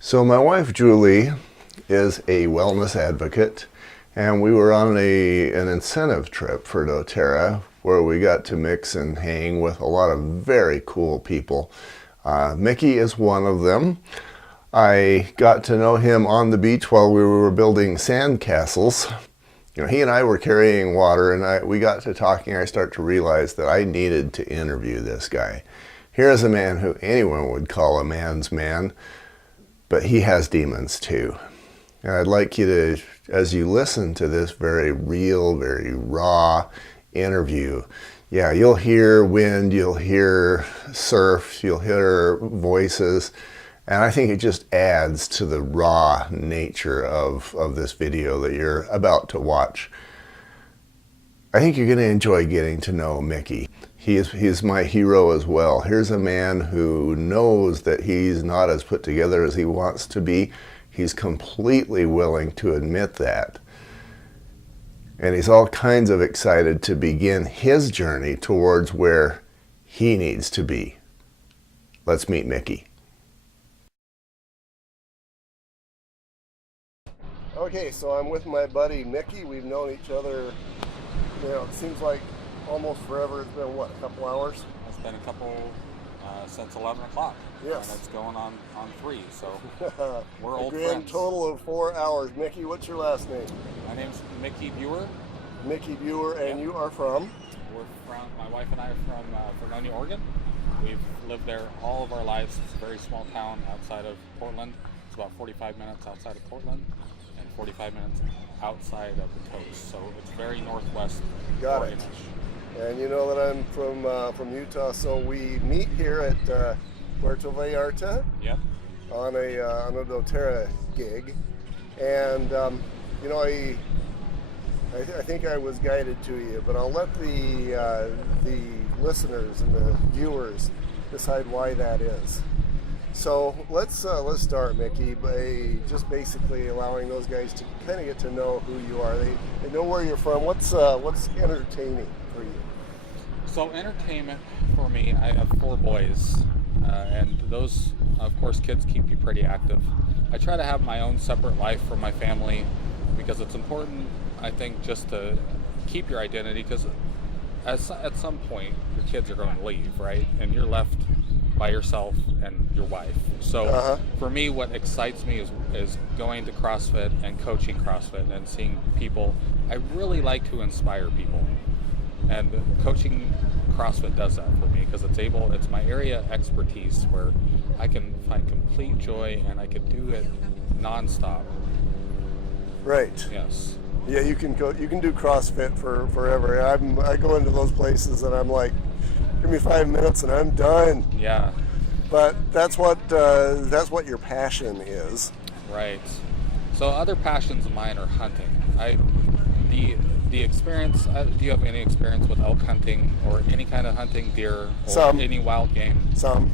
So my wife Julie is a wellness advocate, and we were on an incentive trip for doTERRA where we got to mix and hang with a lot of very cool people. Micki is one of them. I got to know him on the beach while we were building sand castles. He and I were carrying water, and we got to talking. I start to realize that I needed to interview this guy. Here's a man who anyone would call a man's man, but he has demons too. And I'd like you to, as you listen to this very real, very raw interview, yeah, you'll hear wind, you'll hear surf, you'll hear voices, and I think it just adds to the raw nature of this video that you're about to watch. I think you're going to enjoy getting to know Micki. He's my hero as well. Here's a man who knows that he's not as put together as he wants to be. He's completely willing to admit that. And he's all kinds of excited to begin his journey towards where he needs to be. Let's meet Micki. Okay, so I'm with my buddy Micki. We've known each other, it seems like almost forever. It's been, what, a couple hours? It's been a couple, since 11 o'clock. Yes. And it's going on 3, so we're old grand friends. Total of 4 hours. Micki, what's your last name? My name's Micki Buer. Micki Buer, and you are from? My wife and I are from Vernonia, Oregon. We've lived there all of our lives. It's a very small town outside of Portland. It's about 45 minutes outside of Portland and 45 minutes outside of the coast. So it's very northwest Oregon-ish. And you know that I'm from Utah, so we meet here at Puerto Vallarta. Yep. On a doTERRA gig, and I think I was guided to you, but I'll let the listeners and the viewers decide why that is. So let's start, Micki, by just basically allowing those guys to kind of get to know who you are. They know where you're from. What's entertaining for you? So entertainment for me, I have 4 boys, and those, of course, kids keep you pretty active. I try to have my own separate life from my family because it's important, I think, just to keep your identity, because at some point your kids are going to leave, right? And you're left by yourself and your wife. So for me, what excites me is going to CrossFit and coaching CrossFit and seeing people. I really like to inspire people. And coaching CrossFit does that for me because it's my area of expertise where I can find complete joy and I can do it nonstop. Right. Yes. Yeah, you can do CrossFit for forever. I go into those places and I'm like, give me 5 minutes and I'm done. Yeah. But that's what your passion is. Right. So other passions of mine are hunting. The experience, do you have any experience with elk hunting or any kind of hunting, deer, or any wild game? Some.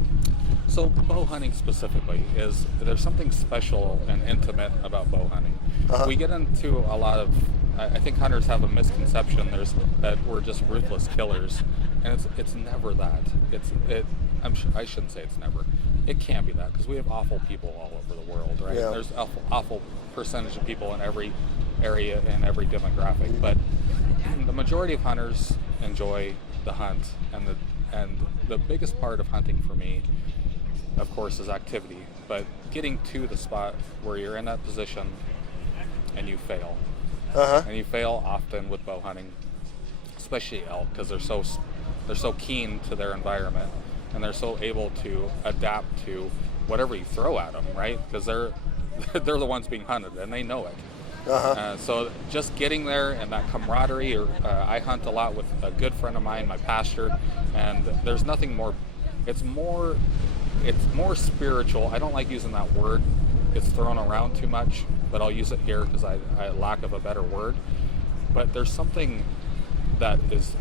So bow hunting specifically, there's something special and intimate about bow hunting. We get into a lot of, I think hunters have a misconception that we're just ruthless killers, and it's never that. I shouldn't say it's never. It can be that because we have awful people all over the world, right? Yeah. There's awful percentage of people in every area and every demographic, but the majority of hunters enjoy the hunt, and the biggest part of hunting for me, of course, is activity, but getting to the spot where you're in that position and you fail. And you fail often with bow hunting, especially elk, because they're so keen to their environment and they're so able to adapt to whatever you throw at them, right? Because they're the ones being hunted and they know it. So just getting there and that camaraderie, I hunt a lot with a good friend of mine, my pastor, and there's nothing more, it's more spiritual. I don't like using that word. It's thrown around too much, but I'll use it here because I lack of a better word. But there's something that is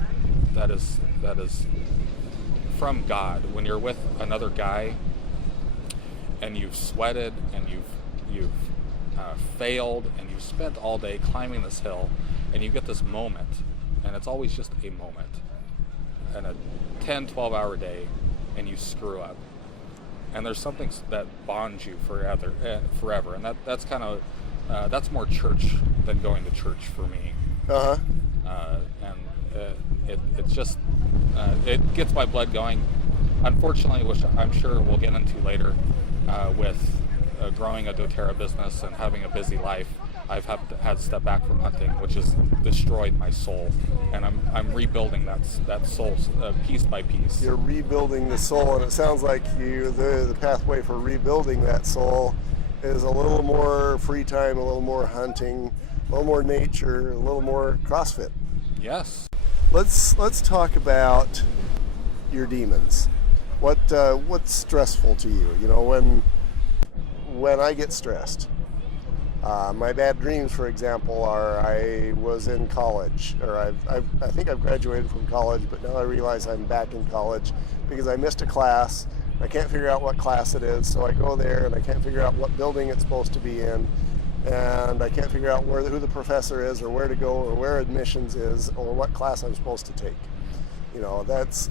from God when you're with another guy and you've sweated and you've failed and you've spent all day climbing this hill and you get this moment, and it's always just a moment, and a 10-12 hour day, and you screw up and there's something that bonds you forever, and that's kind of that's more church than going to church for me. It's just it gets my blood going. Unfortunately, which I'm sure we'll get into later, with growing a doTERRA business and having a busy life, I've had to step back from hunting, which has destroyed my soul, and I'm rebuilding that soul piece by piece. You're rebuilding the soul, and it sounds like the pathway for rebuilding that soul is a little more free time, a little more hunting, a little more nature, a little more CrossFit. Yes. Let's talk about your demons. What's stressful to you? You know, when I get stressed. My bad dreams, for example, are I was in college, or I think I've graduated from college, but now I realize I'm back in college because I missed a class. I can't figure out what class it is, so I go there and I can't figure out what building it's supposed to be in, and I can't figure out who the professor is, or where to go, or where admissions is, or what class I'm supposed to take. You know, that's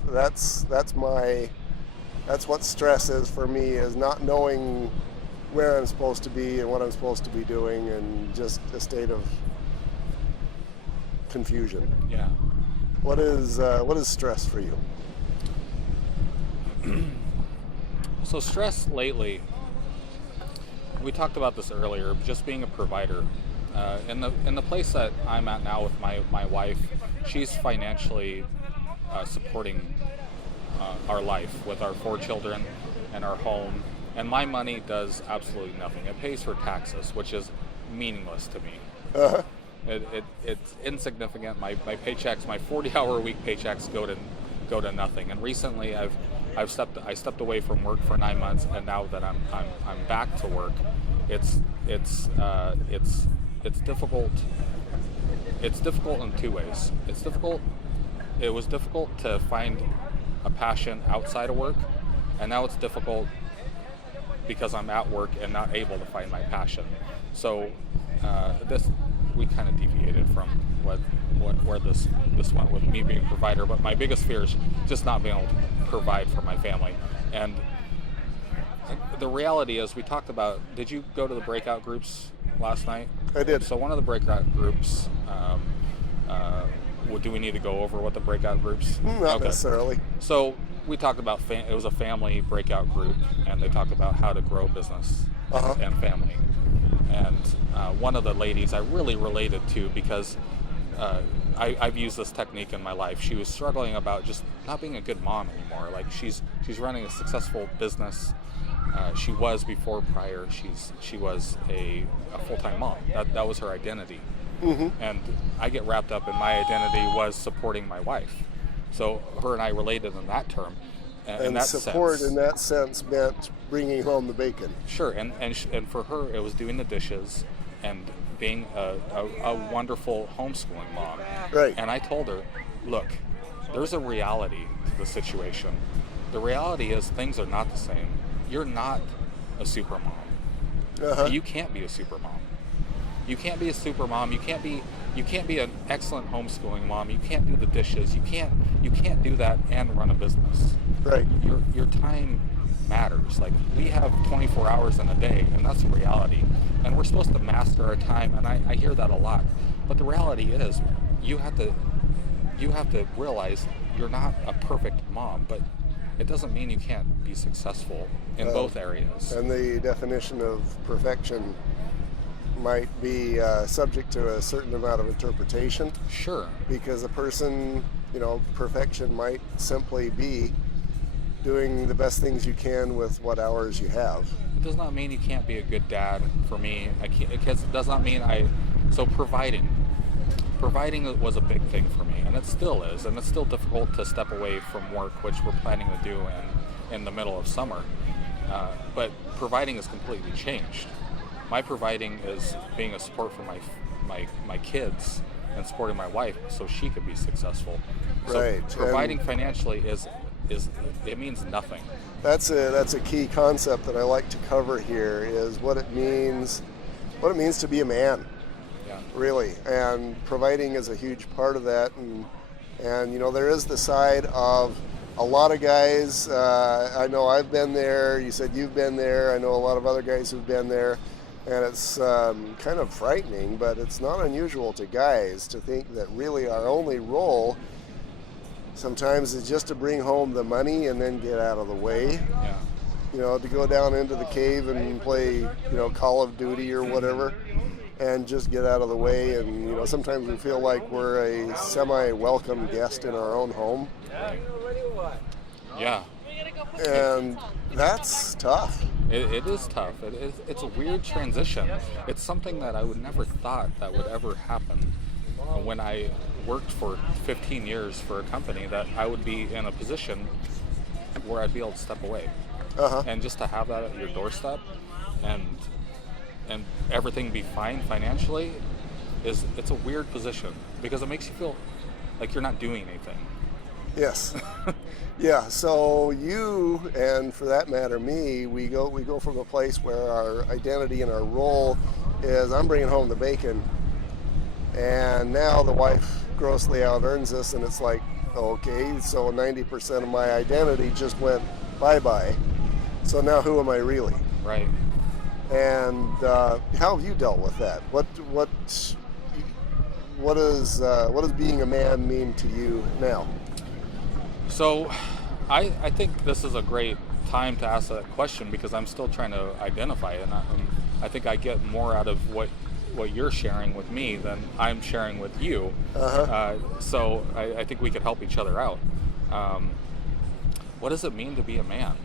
what stress is for me, is not knowing where I'm supposed to be and what I'm supposed to be doing, and just a state of confusion. Yeah. What is stress for you? So stress lately, we talked about this earlier, just being a provider. In the place that I'm at now with my wife, she's financially supporting our life with our 4 children and our home. And my money does absolutely nothing. It pays for taxes, which is meaningless to me. It's insignificant. My paychecks, my 40-hour-a-week paychecks go to nothing. And recently, I stepped away from work for 9 months, and now that I'm back to work, it's difficult. It's difficult in 2 ways. It was difficult to find a passion outside of work, and now it's difficult because I'm at work and not able to find my passion. So we kind of deviated from where this went with me being a provider. But my biggest fear is just not being able to provide for my family. And the reality is, we talked about. Did you go to the breakout groups last night? I did. So one of the breakout groups. Do we need to go over what the breakout groups? Not necessarily. So we talked about it was a family breakout group, and they talked about how to grow business and family. And one of the ladies I really related to, because I've used this technique in my life. She was struggling about just not being a good mom anymore. Like she's running a successful business. She was before prior. She was a full-time mom. That was her identity. Mm-hmm. And I get wrapped up in my identity was supporting my wife. So her and I related in that term. And that support sense, in that sense meant bringing home the bacon. Sure, and for her it was doing the dishes and being a wonderful homeschooling mom. Right. And I told her, look, there's a reality to the situation. The reality is things are not the same. You're not a super mom. You can't be a super mom. You can't be a super mom. You can't be an excellent homeschooling mom. You can't do the dishes. You can't do that and run a business. Right. Your time matters. Like, we have 24 hours in a day, and that's the reality. And we're supposed to master our time, and I hear that a lot. But the reality is, you have to realize you're not a perfect mom, but it doesn't mean you can't be successful in both areas. And the definition of perfection might be subject to a certain amount of interpretation. Sure. Because a person, perfection might simply be doing the best things you can with what hours you have. It does not mean you can't be a good dad. For me, it does not mean so providing was a big thing for me, and it still is, and it's still difficult to step away from work, which we're planning to do in the middle of summer. But providing has completely changed. My providing is being a support for my kids and supporting my wife so she could be successful. Right. So providing financially is it means nothing. That's a key concept that I like to cover here, is what it means to be a man. Yeah. Really. And providing is a huge part of that, and there is the side of A lot of guys, I know I've been there, you said you've been there, I know a lot of other guys who've been there, and it's kind of frightening, but it's not unusual to guys to think that really our only role sometimes is just to bring home the money and then get out of the way. Yeah. You know, to go down into the cave and play, you know, Call of Duty or whatever, and just get out of the way. And, you know, sometimes we feel like we're a semi-welcome guest in our own home. Yeah. And that's tough. It is tough. It's a weird transition. It's something that I would never thought that would ever happen. When I worked for 15 years for a company, that I would be in a position where I'd be able to step away. And just to have that at your doorstep and everything be fine financially, it's a weird position because it makes you feel like you're not doing anything. Yes. Yeah, so you, and for that matter me, we go from a place where our identity and our role is I'm bringing home the bacon, and now the wife grossly out earns us, and it's like, okay, so 90% of my identity just went bye-bye. So now who am I really? Right. And how have you dealt with that? What does being a man mean to you now? So I think this is a great time to ask that question because I'm still trying to identify it, and I think I get more out of what you're sharing with me than I'm sharing with you. So I think we could help each other out. What does it mean to be a man?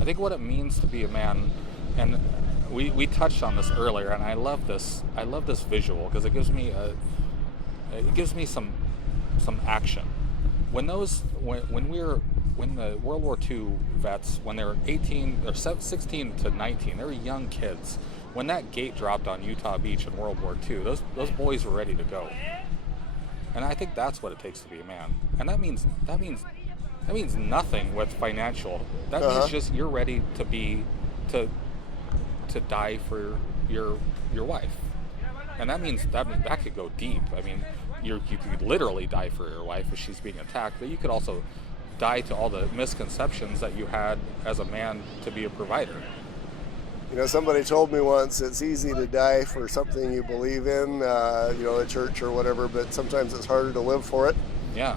I think what it means to be a man, and we touched on this earlier, and I love this visual because it gives me some action. When the World War II vets, when they were 18 or 16 to 19, they were young kids. When that gate dropped on Utah Beach in World War II, those boys were ready to go. And I think that's what it takes to be a man. And that means nothing with financial. That means just you're ready to die for your wife. And that means that could go deep. I mean, you could literally die for your wife if she's being attacked, but you could also die to all the misconceptions that you had as a man to be a provider. You know, somebody told me once it's easy to die for something you believe in, you know, the church or whatever, but sometimes it's harder to live for it. Yeah.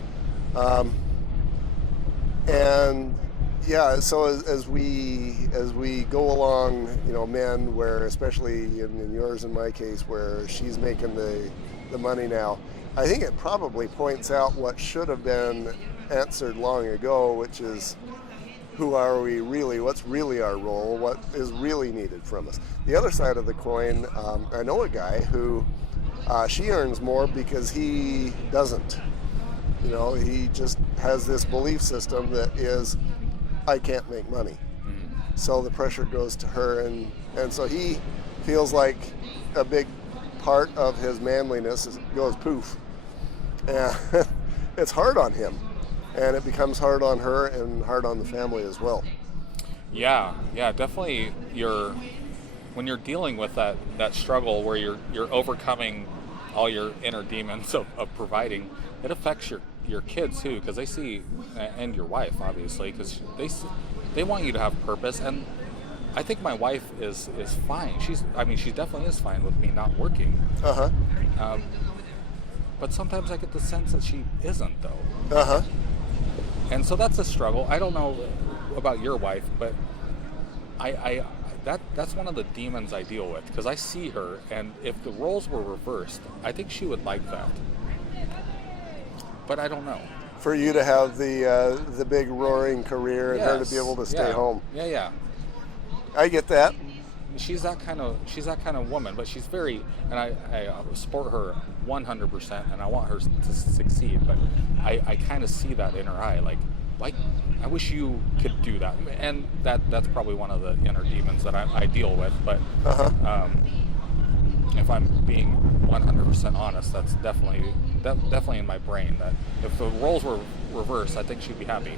And yeah, so as we go along, you know, men, where especially in yours and my case, where she's making the money now, I think it probably points out what should have been answered long ago, which is, who are we really? What's really our role? What is really needed from us? The other side of the coin, I know a guy who she earns more because he doesn't. You know, he just has this belief system that is, I can't make money. So the pressure goes to her, and so he feels like a big part of his manliness goes poof. And it's hard on him, and it becomes hard on her and hard on the family as well. Yeah, definitely. When you're dealing with that struggle where you're overcoming all your inner demons of providing, it affects your kids too, because they see, and your wife obviously, because they want you to have purpose. And I think my wife is fine. She definitely is fine with me not working. But sometimes I get the sense that she isn't, though. And so that's a struggle. I don't know about your wife, but that's one of the demons I deal with, because I see her, and if the roles were reversed, I think she would like that. But I don't know. For you to have the big roaring career and her to be able to stay home. Yeah. I get that. She's that kind of woman, but she's very, and I support her 100%, and I want her to succeed. But I kind of see that in her eye, like I wish you could do that, and that's probably one of the inner demons that I deal with. But if I'm being 100% honest, that's definitely in my brain. That if the roles were reversed, I think she'd be happy.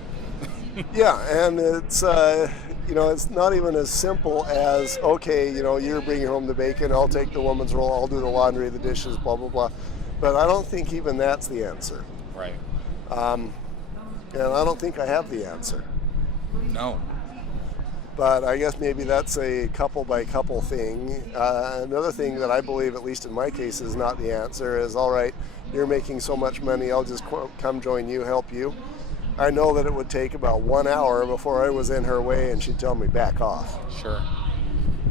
Yeah, and it's it's not even as simple as, okay, you're bringing home the bacon, I'll take the woman's role, I'll do the laundry, the dishes, blah blah blah. But I don't think even that's the answer. Right. And I don't think I have the answer. No. But I guess maybe that's a couple by couple thing. Another thing that I believe, at least in my case, is not the answer is, all right, you're making so much money, I'll just come join you, help you. I know that it would take about 1 hour before I was in her way and she'd tell me back off. Sure.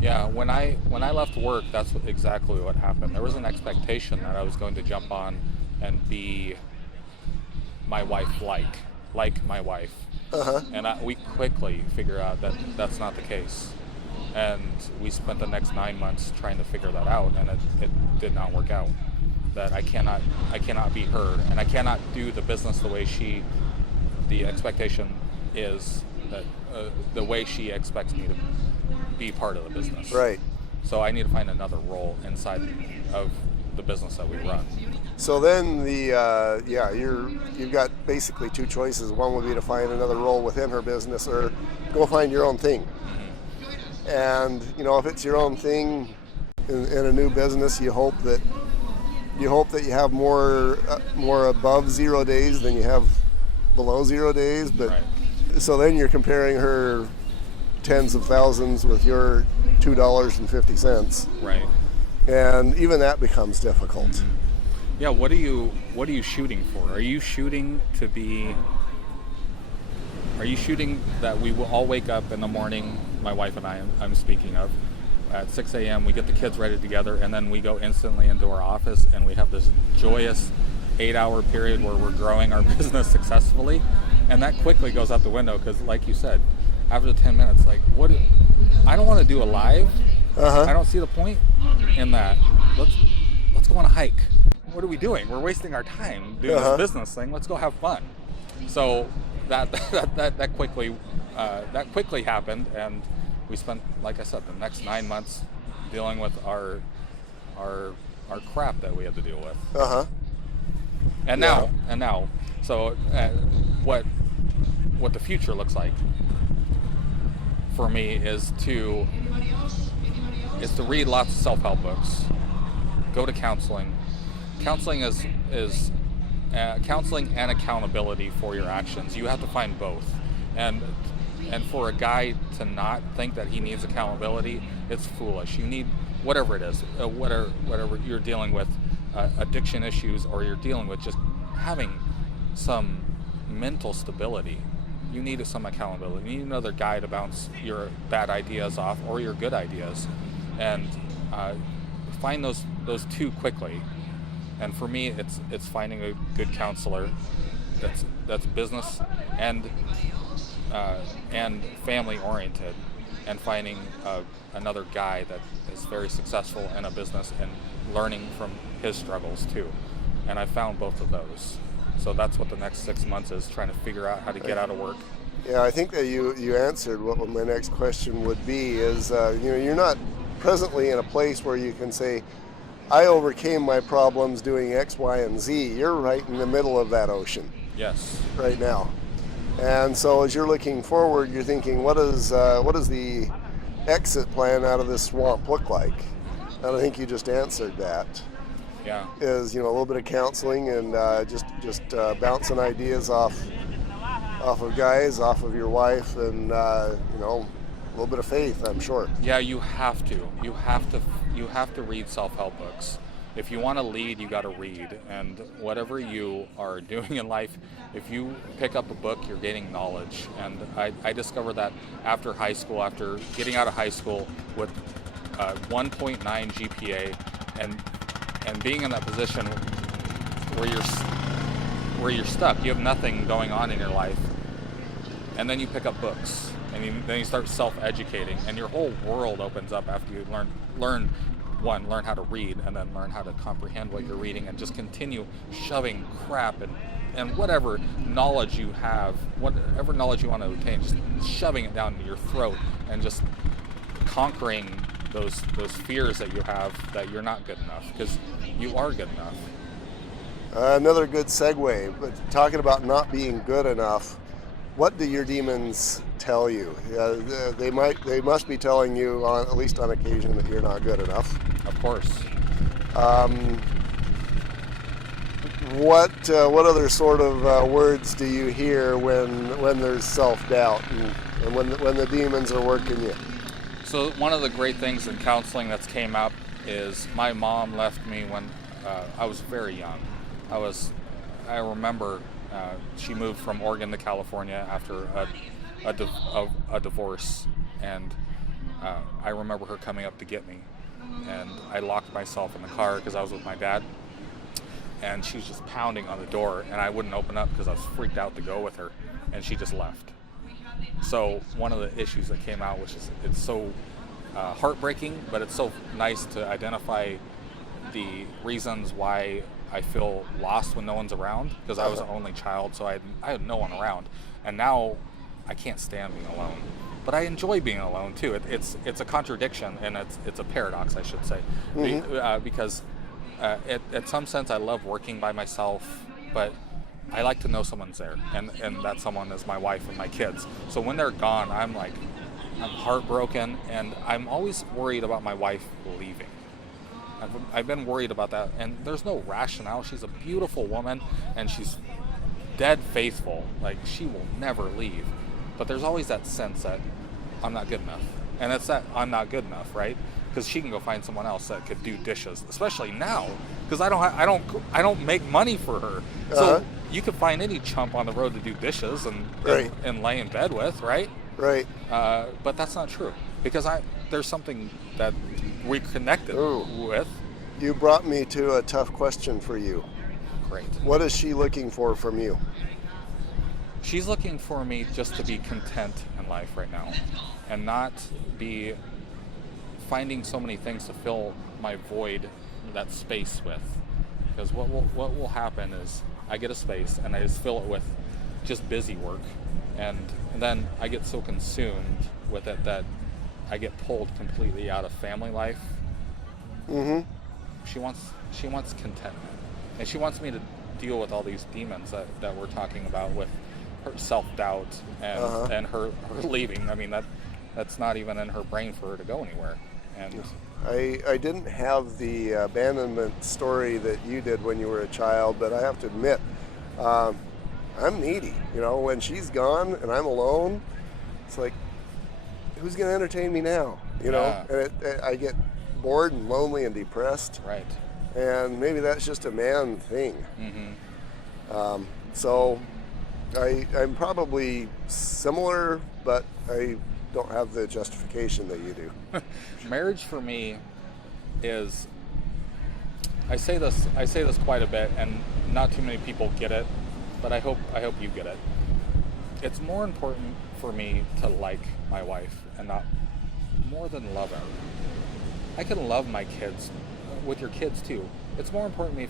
Yeah, when I left work, that's exactly what happened. There was an expectation that I was going to jump on and be my wife like my wife. And we quickly figure out that that's not the case. And we spent the next 9 months trying to figure that out, and it did not work out. That I cannot be her, and I cannot do the business the way the expectation is that the way she expects me to be part of the business. Right. So I need to find another role inside of the business that we run. So then you've got basically two choices. One would be to find another role within her business, or go find your own thing. And if it's your own thing in a new business, you hope that you have more above 0 days than you have below 0 days. But Right. So then you're comparing her tens of thousands with your $2.50. Right. And even that becomes difficult. Yeah, what are you shooting for? Are you shooting that we will all wake up in the morning, my wife and I'm speaking of, at 6 a.m., we get the kids ready together, and then we go instantly into our office and we have this joyous 8-hour period where we're growing our business successfully, and that quickly goes out the window because, like you said, after 10 minutes, like, I don't want to do a live. I don't see the point in that. Let's go on a hike. What are we doing? We're wasting our time doing this business thing. Let's go have fun. So that quickly happened, and we spent, like I said, the next 9 months dealing with our crap that we had to deal with. And now, so what the future looks like for me is to read lots of self-help books, go to counseling. Counseling is counseling and accountability for your actions. You have to find both, and for a guy to not think that he needs accountability, it's foolish. You need whatever it is, whatever you're dealing with, addiction issues, or you're dealing with just having some mental stability. You need some accountability. You need another guy to bounce your bad ideas off or your good ideas, and find those two quickly. And for me, it's finding a good counselor that's business and family oriented, and finding another guy that is very successful in a business and learning from his struggles too. And I found both of those. So that's what the next 6 months is, trying to figure out how to get out of work. Yeah, I think that you answered what my next question would be. Is you're not presently in a place where you can say, I overcame my problems doing X, Y, and Z. You're right in the middle of that ocean. Yes. Right now. And so as you're looking forward, you're thinking, what does the exit plan out of this swamp look like? And I think you just answered that. Yeah. Is a little bit of counseling and just bouncing ideas off of guys, off of your wife, and a little bit of faith, I'm sure. Yeah, you have to read self-help books. If you want to lead, you got to read. And whatever you are doing in life, if you pick up a book, you're gaining knowledge. And I discovered that after high school, after getting out of high school with 1.9 GPA, and being in that position where you're stuck, you have nothing going on in your life, and then you pick up books, and then you start self-educating, and your whole world opens up after you learn how to read, and then learn how to comprehend what you're reading, and just continue shoving crap and whatever knowledge you have, whatever knowledge you want to obtain, just shoving it down your throat, and just conquering those fears that you have that you're not good enough, because you are good enough. Another good segue, but talking about not being good enough, what do your demons tell you? They must be telling you, at least on occasion, that you're not good enough. Of course. What other sort of words do you hear when there's self-doubt and when the demons are working you? So one of the great things in counseling that's came up is my mom left me when I was very young. I remember she moved from Oregon to California after a divorce, and I remember her coming up to get me, and I locked myself in the car because I was with my dad, and she was just pounding on the door, and I wouldn't open up because I was freaked out to go with her, and she just left. So one of the issues that came out, which is it's so heartbreaking, but it's so nice to identify the reasons why I feel lost when no one's around, because I was the only child, so I had no one around, and now I can't stand being alone. But I enjoy being alone too. It's a contradiction, and it's a paradox, I should say, because at some sense I love working by myself, but I like to know someone's there, and that someone is my wife and my kids. So when they're gone, I'm heartbroken, and I'm always worried about my wife leaving. I've been worried about that, and there's no rationale. She's a beautiful woman, and she's dead faithful. Like, she will never leave. But there's always that sense that I'm not good enough, and it's that I'm not good enough, right? Because she can go find someone else that could do dishes, especially now, because I don't make money for her. So you could find any chump on the road to do dishes and lay in bed with, right? Right. But that's not true, because there's something that we connected with. You brought me to a tough question for you. Great. What is she looking for from you? She's looking for me just to be content in life right now, and not be finding so many things to fill my void, that space with. Because what will happen is I get a space and I just fill it with just busy work, and then I get so consumed with it that I get pulled completely out of family life. Mm-hmm. She wants contentment, and she wants me to deal with all these demons that we're talking about, with her self-doubt and her leaving. I mean, that's not even in her brain for her to go anywhere. And I didn't have the abandonment story that you did when you were a child, but I have to admit, I'm needy. When she's gone and I'm alone, it's like, who's going to entertain me now? And I get bored and lonely and depressed. Right. And maybe that's just a man thing. Mm-hmm. So I'm probably similar, but I don't have the justification that you do. Marriage for me is, I say this quite a bit, and not too many people get it, but I hope you get it. It's more important for me to like my wife, and not more than love her. I can love my kids, with your kids too. It's more important to me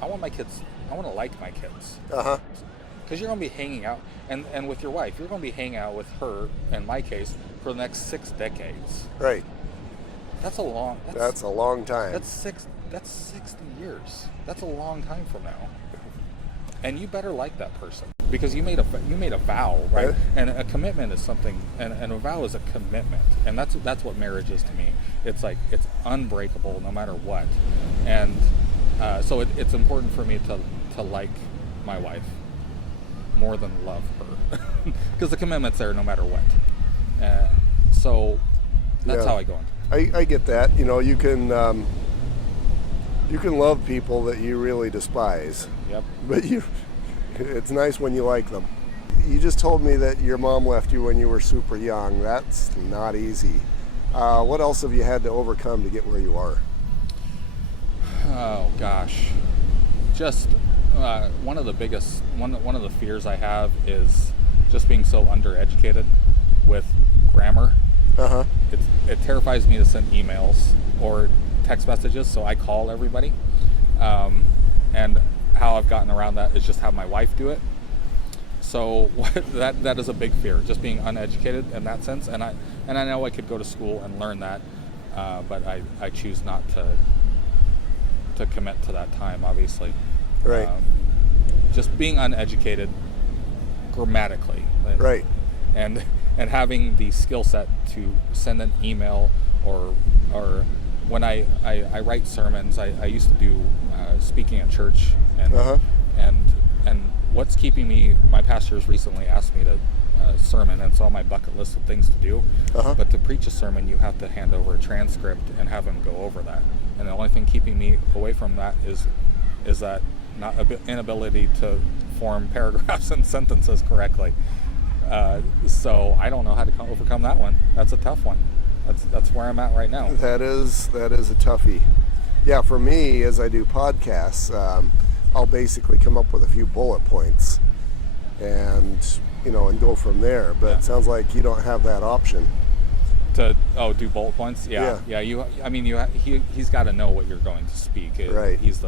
I want to like my kids. Because you're going to be hanging out, and with your wife, you're going to be hanging out with her, in my case, for the next 6 decades. Right. That's a long time. That's 60 years. That's a long time from now. And you better like that person, because you made a vow, right? And a commitment is something, and a vow is a commitment, and that's what marriage is to me. It's like, it's unbreakable no matter what, and so it's important for me to like my wife more than love her, because the commitment's there no matter what. So that's how I go into it. I get that. You can love people that you really despise. Yep. But it's nice when you like them. You just told me that your mom left you when you were super young. That's not easy. What else have you had to overcome to get where you are? Oh gosh, just one of the fears I have is just being so undereducated with grammar. It terrifies me to send emails or text messages, so I call everybody. And how I've gotten around that is just have my wife do it. So that is a big fear, just being uneducated in that sense. And I know I could go to school and learn that, but I choose not to commit to that time, obviously. Right. Just being uneducated grammatically. Right. And having the skill set to send an email or when I write sermons, I used to do speaking at church, and Uh-huh. and what's keeping me, my pastors recently asked me to sermon, and it's on my bucket list of things to do. Uh-huh. But to preach a sermon, you have to hand over a transcript and have them go over that. And the only thing keeping me away from that is that inability to form paragraphs and sentences correctly. So I don't know how to overcome that one. That's a tough one. That's where I'm at right now. That is a toughie. Yeah, for me, as I do podcasts, I'll basically come up with a few bullet points, and and go from there. But Yeah. it sounds like you don't have that option. To do bullet points. Yeah. He's got to know what you're going to speak. Right. He's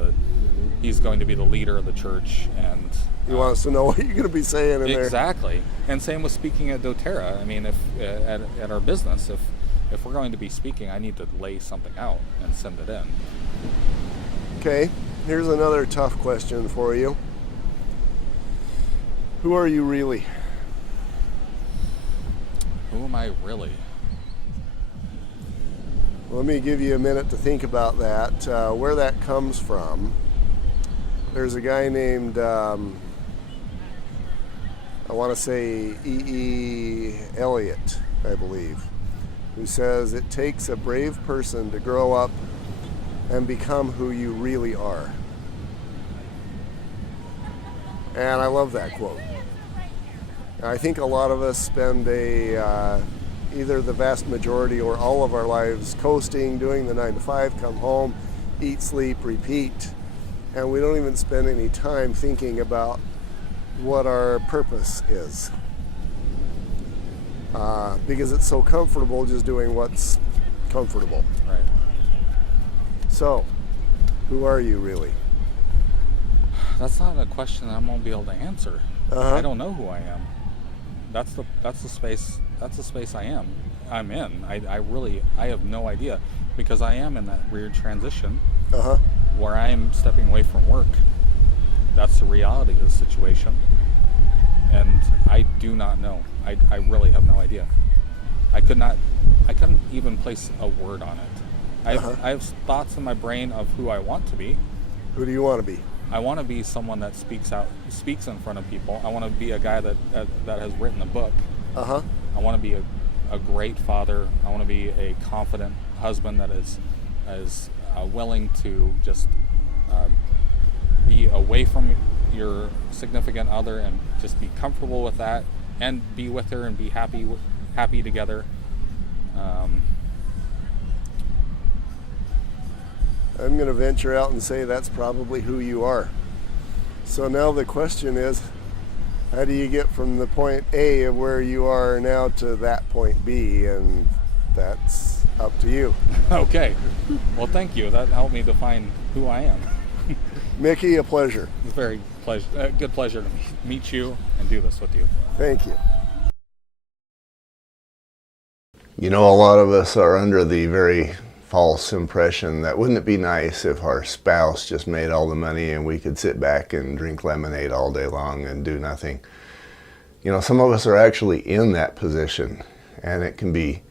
going to be the leader of the church, and He wants to know what you're going to be saying in there. exactly. And same with speaking at doTERRA. I mean, if at our business, if we're going to be speaking, I need to lay something out and send it in. Okay, here's another tough question for you. Who are you really? Who am I really? Let me give you a minute to think about that, where that comes from. There's a guy named, I want to say E.E. Eliot, I believe, who says it takes a brave person to grow up and become who you really are. And I love that quote. I think a lot of us spend either the vast majority or all of our lives coasting, doing the 9 to 5, come home, eat, sleep, repeat, and we don't even spend any time thinking about what our purpose is. Because it's so comfortable just doing what's comfortable. Right. So, who are you really? That's not a question that I'm gonna be able to answer. Uh-huh. I don't know who I am. That's the space I'm in. I have no idea, because I am in that weird transition Uh-huh. where I am stepping away from work. That's the reality of the situation, and I do not know. I really have no idea. I couldn't even place a word on it. I have thoughts in my brain of who I want to be. Who do you want to be? I want to be someone that speaks in front of people. I want to be a guy that has written a book. Uh-huh. I want to be a great father. I want to be a confident husband that is willing to just be away from your significant other and just be comfortable with that, and be with her and be happy together. I'm going to venture out and say that's probably who you are. So now the question is, how do you get from the point A of where you are now to that point B? And that's up to you. Okay. Well, thank you. That helped me define who I am. Micki, a pleasure. It's very good pleasure to meet you and do this with you. Thank you. A lot of us are under the very false impression that wouldn't it be nice if our spouse just made all the money and we could sit back and drink lemonade all day long and do nothing. Some of us are actually in that position, and it can be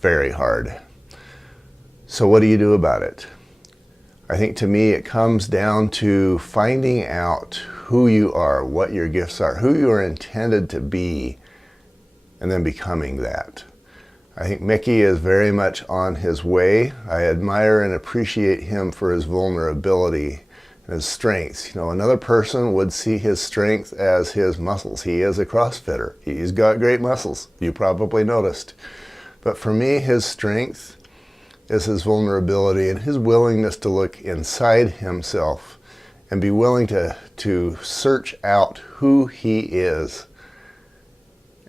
very hard. So what do you do about it? I think, to me, it comes down to finding out who you are, what your gifts are, who you are intended to be, and then becoming that. I think Micki is very much on his way. I admire and appreciate him for his vulnerability and his strengths. Another person would see his strength as his muscles. He is a CrossFitter. He's got great muscles. You probably noticed. But for me, his strength is his vulnerability and his willingness to look inside himself and be willing to search out who he is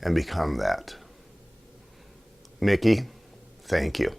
and become that. Micki, thank you.